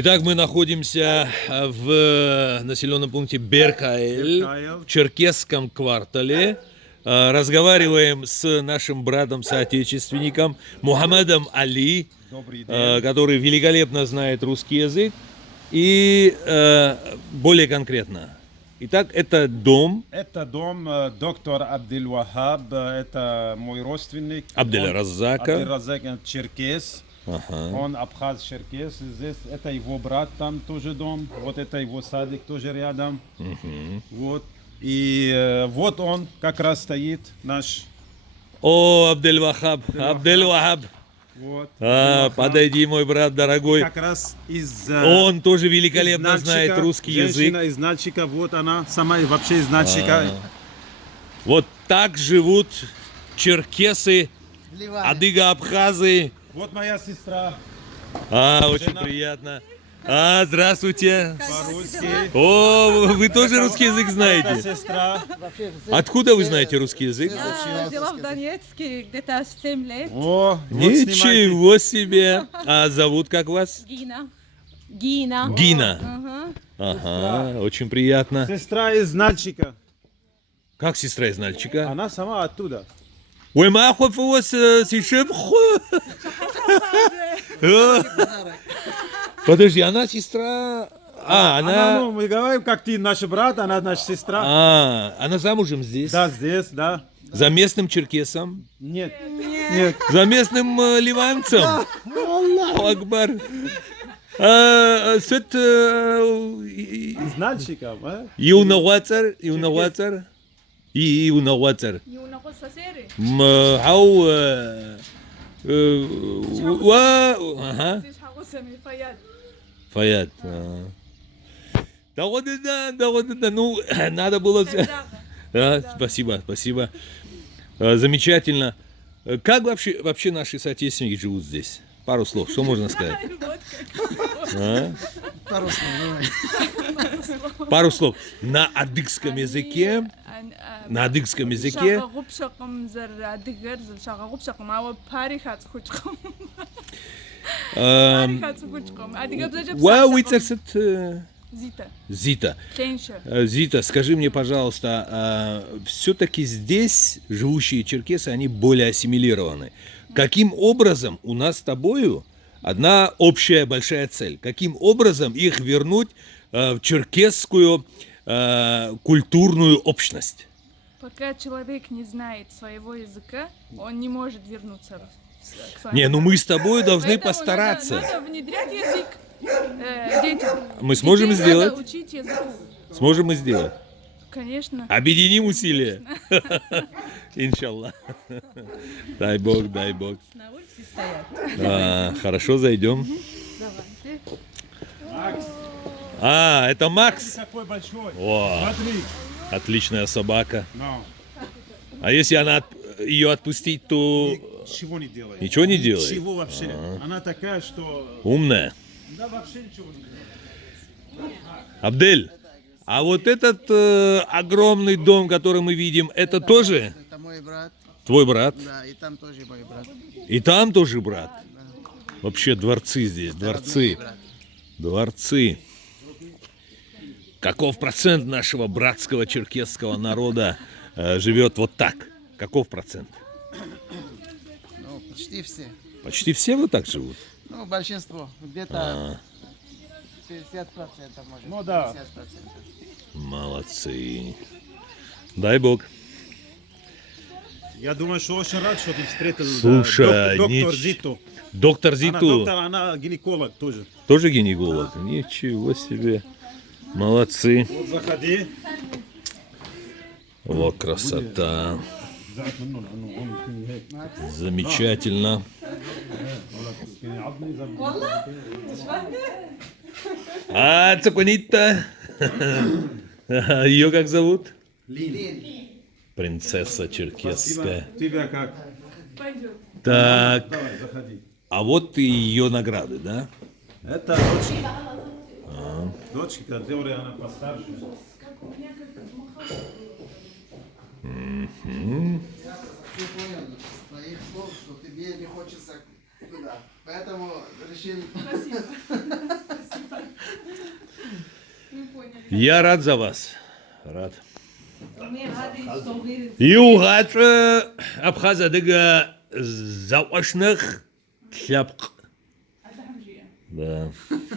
Итак, мы находимся в населенном пункте Беркаэль, в черкесском квартале. Разговариваем с нашим братом-соотечественником Мухаммадом Али, который великолепно знает русский язык. И более конкретно. Итак, это дом. Это дом доктор Абдель-Вахаб, это мой родственник. Абдель-Разака. Абдель-Разак, черкес. Ага. Он абхаз-черкес. Здесь это его брат, там тоже дом. Вот это его садик тоже рядом. Вот. И вот он как раз стоит, наш. О, Абдель-Вахаб. Абдель-Вахаб. Вот. Подойди, мой брат дорогой. Как раз из... Он тоже великолепно из Нальчика, знает русский женщина язык. из Нальчика, вот она, сама вообще из Нальчика. Вот так живут черкесы, адыго-абхазы. Вот моя сестра. Очень приятно. Здравствуйте. По-русски. О, вы тоже русский язык Это знаете? сестра. Откуда вы знаете русский язык? Я жила в Донецке где-то 7 лет. О, вот снимайте. Ничего себе. А зовут как вас? Гина. Гина. Гина. Ага, очень приятно. Сестра из Нальчика. Как сестра из Нальчика? Она сама оттуда. Ой, махов у вас Подожди, она сестра... Она, ну, мы говорим, как ты наш брат, она наша сестра. Она замужем здесь? Да, здесь, да. За местным черкесом? Нет. Нет. За местным ливанцем? Аллаху Акбар. Сөт... Из Нальчика, а? Юнаватар? Юнаватар? Юнаватар. Хау... Фаяд. Да вот это, ну, надо было... Спасибо, спасибо. Замечательно. Как вообще наши соотечественники живут здесь? Пару слов, что можно сказать? Пару слов. На адыгском языке. На адыгском языке. Зита. Зита, скажи мне, пожалуйста, все-таки здесь живущие черкесы, они более ассимилированы. Каким образом у нас с тобою одна общая большая цель? Каким образом их вернуть в черкесскую культурную общность? Пока человек не знает своего языка, он не может вернуться к своему. Не, ну мы с тобой должны Поэтому постараться. Надо внедрять язык детям. Мы сможем Детей сделать? Надо учить языку. Сможем мы сделать? Конечно. Объединим усилия. Иншаллах. Дай Бог, дай Бог. На улице стоят. Хорошо, зайдем. Давайте. Макс, Это Макс. какой большой. О, Смотри. отличная собака. No. А если ее отпустить, то Ничего не делает. ничего не делает? Ничего вообще. Она такая, что... Умная. Да, вообще ничего не делает. Абдель, а вот этот огромный дом, который мы видим, это тоже Это мой брат, твой брат? да, и там тоже мой брат. И там тоже брат? Вообще дворцы здесь, дворцы. Брат. Дворцы. Каков процент нашего братского черкесского народа живет вот так? Каков процент? Ну, почти все. Почти все вот так живут? Ну, большинство. Где-то 50% может. Ну да. 50%. Молодцы. Дай Бог. Я думаю, что очень рад, что ты встретил Слушай, доктор Зиту. Доктор Она Зиту доктор, она гинеколог тоже. тоже гинеколог? Ничего себе. Молодцы. Вот заходи. О, красота. Замечательно. Цукунита. Ее как зовут? Принцесса черкесская. Тебя как? Пойдет. Так, Давай, заходи. а вот и ее награды, да? Это дочка. Дочка, теория, она постарше. Ты понял с твоих слов, что тебе не хочется туда. Поэтому решил... Спасибо. Я рад за вас. Рад. Югач Абхаза дега зауашнах шляпк. Да.